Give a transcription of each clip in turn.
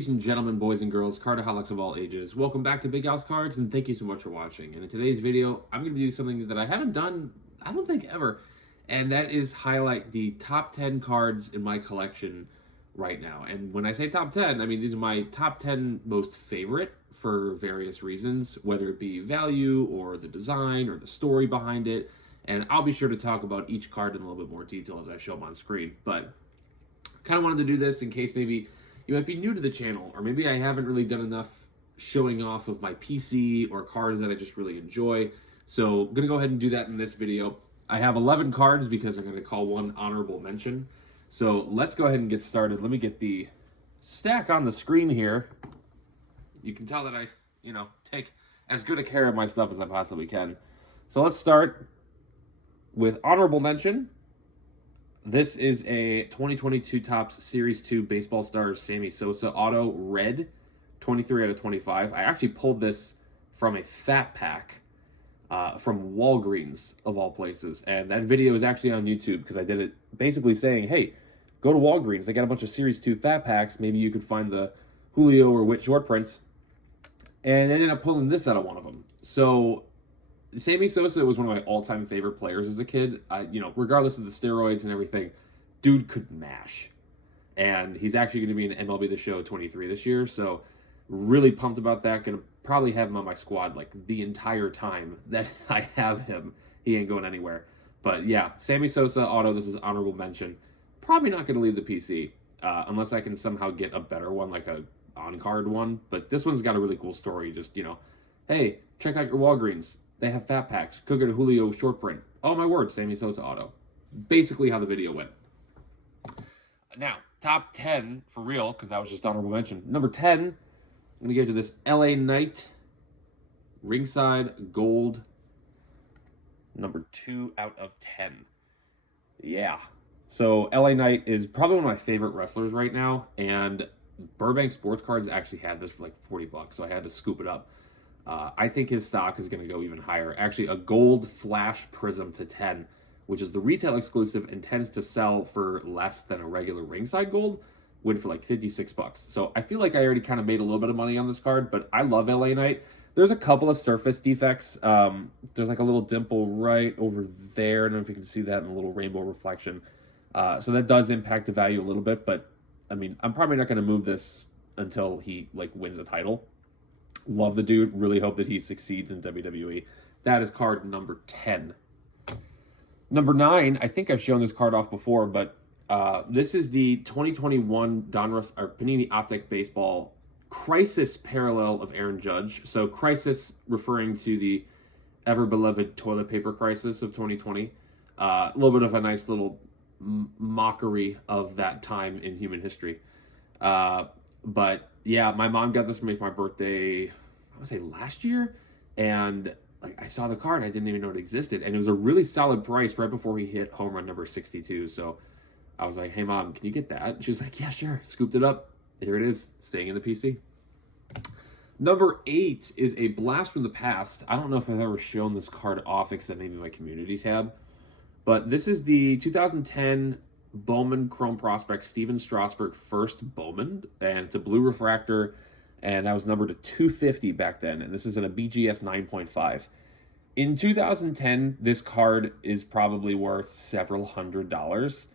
Ladies and gentlemen, boys and girls, cardaholics of all ages, welcome back to Big House Cards, and thank you so much for watching. And in today's video, I'm going to do something that I haven't done, I don't think ever, and that is highlight the top 10 cards in my collection right now. And when I say top 10, I mean these are my top 10 most favorite for various reasons, whether it be value or the design or the story behind it. And I'll be sure to talk about each card in a little bit more detail as I show them on screen. But kind of wanted to do this in case maybe you might be new to the channel, or maybe I haven't really done enough showing off of my PC or cards that I just really enjoy. So I'm going to go ahead and do that in this video. I have 11 cards because I'm going to call one honorable mention. So let's go ahead and get started. Let me get the stack on the screen here. You can tell that I, take as good a care of my stuff as I possibly can. So let's start with honorable mention. This is a 2022 Topps Series 2 Baseball Stars Sammy Sosa Auto Red, 23 out of 25. I actually pulled this from a fat pack from Walgreens, of all places. And that video is actually on YouTube because I did it basically saying, hey, go to Walgreens. They got a bunch of Series 2 fat packs. Maybe you could find the Julio or Witt short prints. And I ended up pulling this out of one of them. So Sammy Sosa was one of my all-time favorite players as a kid. Regardless of the steroids and everything, dude could mash. And he's actually going to be in MLB The Show 23 this year, so really pumped about that. Going to probably have him on my squad like the entire time that I have him. He ain't going anywhere. But yeah, Sammy Sosa auto, this is honorable mention. Probably not going to leave the PC unless I can somehow get a better one, like a on-card one. But this one's got a really cool story. Just, hey, check out your Walgreens. They have fat packs. Could get a Julio short print. Oh my word, Sammy Sosa auto. Basically how the video went. Now, top 10 for real, because that was just honorable mention. Number 10, I'm going to give to this LA Knight ringside gold. Number 2 out of 10. Yeah. So LA Knight is probably one of my favorite wrestlers right now, and Burbank Sports Cards actually had this for like $40, so I had to scoop it up. I think his stock is going to go even higher. Actually, a gold flash Prizm to 10, which is the retail exclusive and tends to sell for less than a regular ringside gold, went for like $56. So I feel like I already kind of made a little bit of money on this card, but I love LA Knight. There's a couple of surface defects. There's like a little dimple right over there. I don't know if you can see that in a little rainbow reflection. So that does impact the value a little bit, but I mean, I'm probably not going to move this until he wins a title. Love the dude. Really hope that he succeeds in WWE. That is card number 10. Number 9, I think I've shown this card off before, but this is the 2021 Panini Optic Baseball Crisis Parallel of Aaron Judge. So Crisis referring to the ever-beloved toilet paper crisis of 2020. A little bit of a nice little mockery of that time in human history. But yeah, my mom got this for me for my birthday, I would say last year, and I saw the card, I didn't even know it existed, and it was a really solid price right before he hit home run number 62. So I was like, hey mom, can you get that? And she was like, yeah, sure. Scooped it up. Here it is, staying in the PC. Number 8 is a blast from the past. I don't know if I've ever shown this card off except maybe my community tab, but this is the 2010 Bowman Chrome Prospect Steven Strasburg first Bowman, and it's a blue refractor, and that was numbered to 250 back then, and this is in a BGS 9.5. In 2010, this card is probably worth several $100s.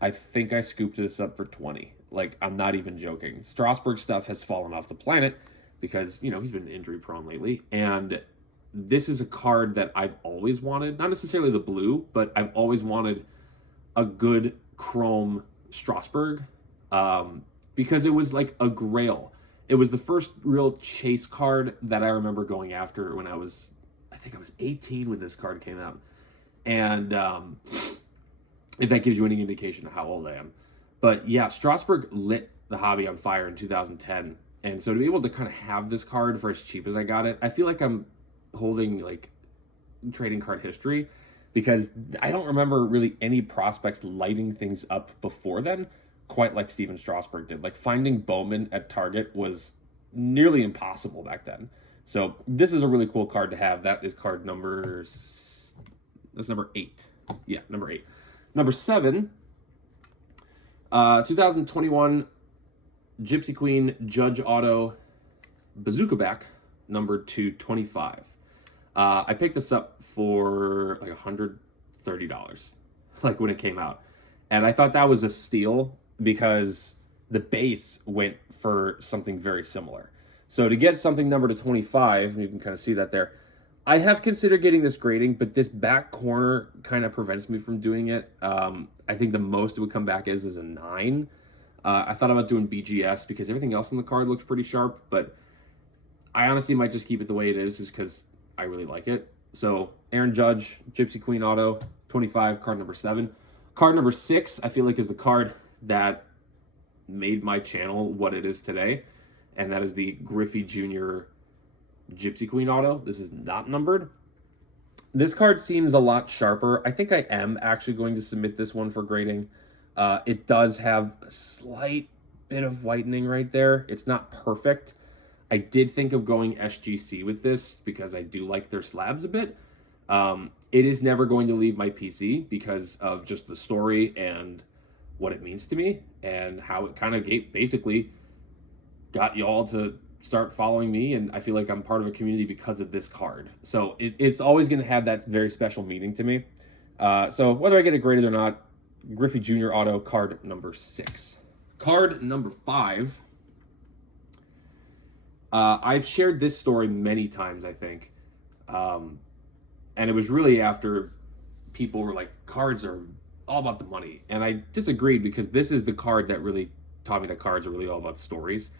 I think I scooped this up for 20. Like, I'm not even joking. Strasburg stuff has fallen off the planet because, he's been injury prone lately, and this is a card that I've always wanted. Not necessarily the blue, but I've always wanted a good chrome Strasburg because it was like a grail. It was the first real chase card that I remember going after when I think I was 18 when this card came out. And if that gives you any indication of how old I am. But yeah, Strasburg lit the hobby on fire in 2010. And so to be able to kind of have this card for as cheap as I got it, I feel like I'm holding like trading card history, because I don't remember really any prospects lighting things up before then quite like Steven Strasburg did. Like, finding Bowman at Target was nearly impossible back then. So this is a really cool card to have. That is card number... That's number 8. Yeah, number 8. Number 7, 2021 Gypsy Queen Judge Auto Bazooka Back, number 225. I picked this up for like $130, like when it came out. And I thought that was a steal because the base went for something very similar. So to get something number to 25, you can kind of see that there. I have considered getting this grading, but this back corner kind of prevents me from doing it. I think the most it would come back is a 9. I thought about doing BGS because everything else on the card looks pretty sharp, but I honestly might just keep it the way it is just because I really like it. So Aaron Judge, Gypsy Queen Auto, 25, card number 7. Card number 6, I feel like is the card that made my channel what it is today, and that is the Griffey Jr. Gypsy Queen Auto. This is not numbered. This card seems a lot sharper. I think I am actually going to submit this one for grading. It does have a slight bit of whitening right there. It's not perfect. I did think of going SGC with this because I do like their slabs a bit. It is never going to leave my PC because of just the story and what it means to me and how it kind of basically got y'all to start following me, and I feel like I'm part of a community because of this card. So it's always going to have that very special meaning to me. So whether I get it graded or not, Griffey Jr. Auto, card number 6. Card number 5. I've shared this story many times, I think. And it was really after people were like, cards are all about the money. And I disagreed because this is the card that really taught me that cards are really all about stories.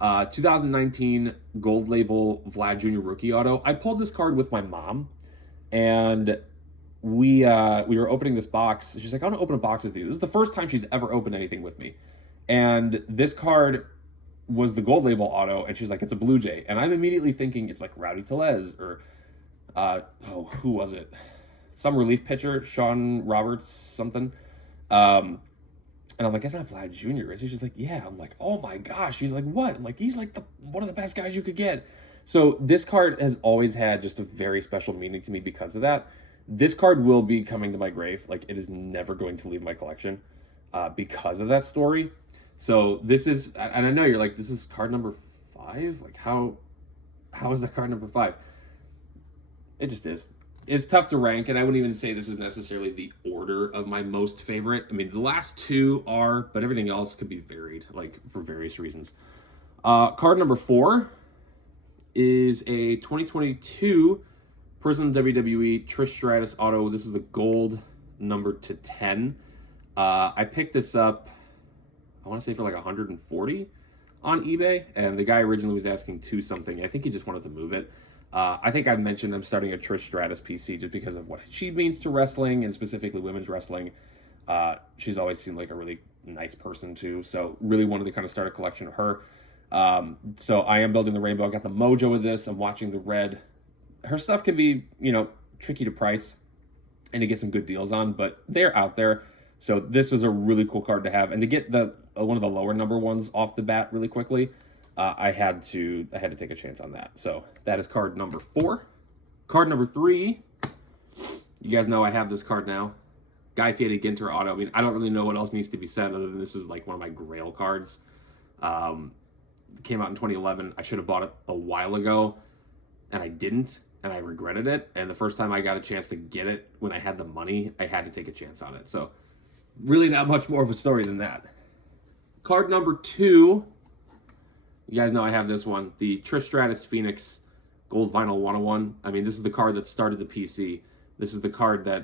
2019 Gold Label Vlad Jr. Rookie Auto. I pulled this card with my mom, and we were opening this box. She's like, I want to open a box with you. This is the first time she's ever opened anything with me. And this card was the Gold Label Auto, and she's like, it's a Blue Jay. And I'm immediately thinking it's like Rowdy Tellez or, who was it? Some relief pitcher, Sean Roberts, something. And I'm like, that's not Vlad Jr. She's just like, yeah. I'm like, oh my gosh. She's like, what? I'm like, he's like one of the best guys you could get. So this card has always had just a very special meaning to me because of that. This card will be coming to my grave. Like, it is never going to leave my collection because of that story. So this is, and I know you're like, this is card number 5? Like, how is that card number 5? It just is. It's tough to rank, and I wouldn't even say this is necessarily the order of my most favorite. I mean, the last 2 are, but everything else could be varied, like, for various reasons. Card number 4 is a 2022 Prizm WWE Trish Stratus Auto. This is the gold number to 10. I picked this up, I want to say for like 140 on eBay, and the guy originally was asking 2 something. I think he just wanted to move it. I think I've mentioned I'm starting a Trish Stratus PC just because of what she means to wrestling, and specifically women's wrestling. She's always seemed like a really nice person too, so really wanted to kind of start a collection of her. So I am building the rainbow. I got the mojo with this. I'm watching the red. Her stuff can be, tricky to price and to get some good deals on, but they're out there. So this was a really cool card to have, and to get the one of the lower number ones off the bat really quickly, I had to take a chance on that. So that is card number 4. Card number 3. You guys know I have this card now. Guy Fieri Ginter Auto. I mean, I don't really know what else needs to be said other than this is like one of my grail cards. It came out in 2011. I should have bought it a while ago, and I didn't, and I regretted it. And the first time I got a chance to get it when I had the money, I had to take a chance on it. So really not much more of a story than that. Card number 2. You guys know I have this one, the Trish Stratus Phoenix Gold Vinyl 101. I mean, this is the card that started the PC. This is the card that,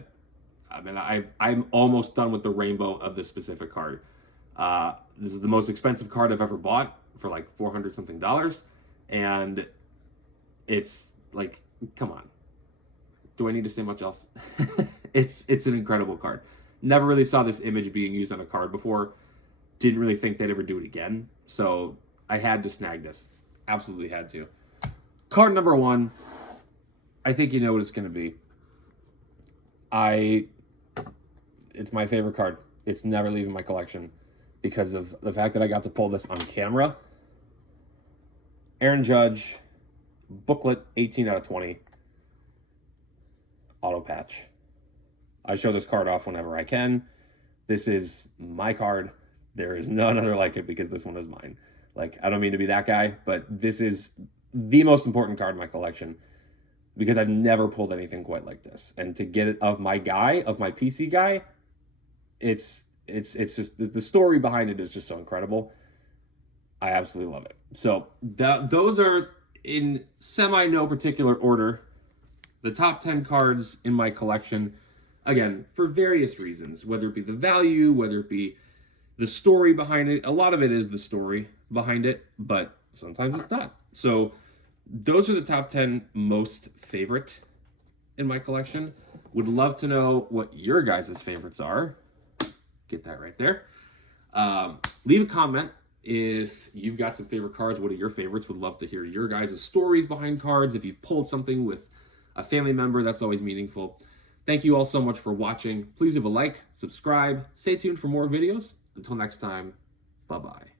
I mean, I'm almost done with the rainbow of this specific card. This is the most expensive card I've ever bought for like $400 something, and it's like, come on. Do I need to say much else? It's an incredible card. Never really saw this image being used on a card before. Didn't really think they'd ever do it again. So I had to snag this. Absolutely had to. Card number 1. I think you know what it's going to be. It's my favorite card. It's never leaving my collection because of the fact that I got to pull this on camera. Aaron Judge, booklet, 18 out of 20. Auto patch. I show this card off whenever I can. This is my card. There is none other like it because this one is mine. Like, I don't mean to be that guy, but this is the most important card in my collection because I've never pulled anything quite like this. And to get it of my guy, of my PC guy, it's just the story behind it is just so incredible. I absolutely love it. So those are, in semi no particular order, the top 10 cards in my collection. Again, for various reasons, whether it be the value, whether it be the story behind it. A lot of it is the story behind it, but sometimes it's not. So those are the top 10 most favorite in my collection. Would love to know what your guys' favorites are. Get that right there. Leave a comment if you've got some favorite cards. What are your favorites? Would love to hear your guys' stories behind cards. If you've pulled something with a family member, that's always meaningful. Thank you all so much for watching. Please leave a like, subscribe, stay tuned for more videos. Until next time, bye-bye.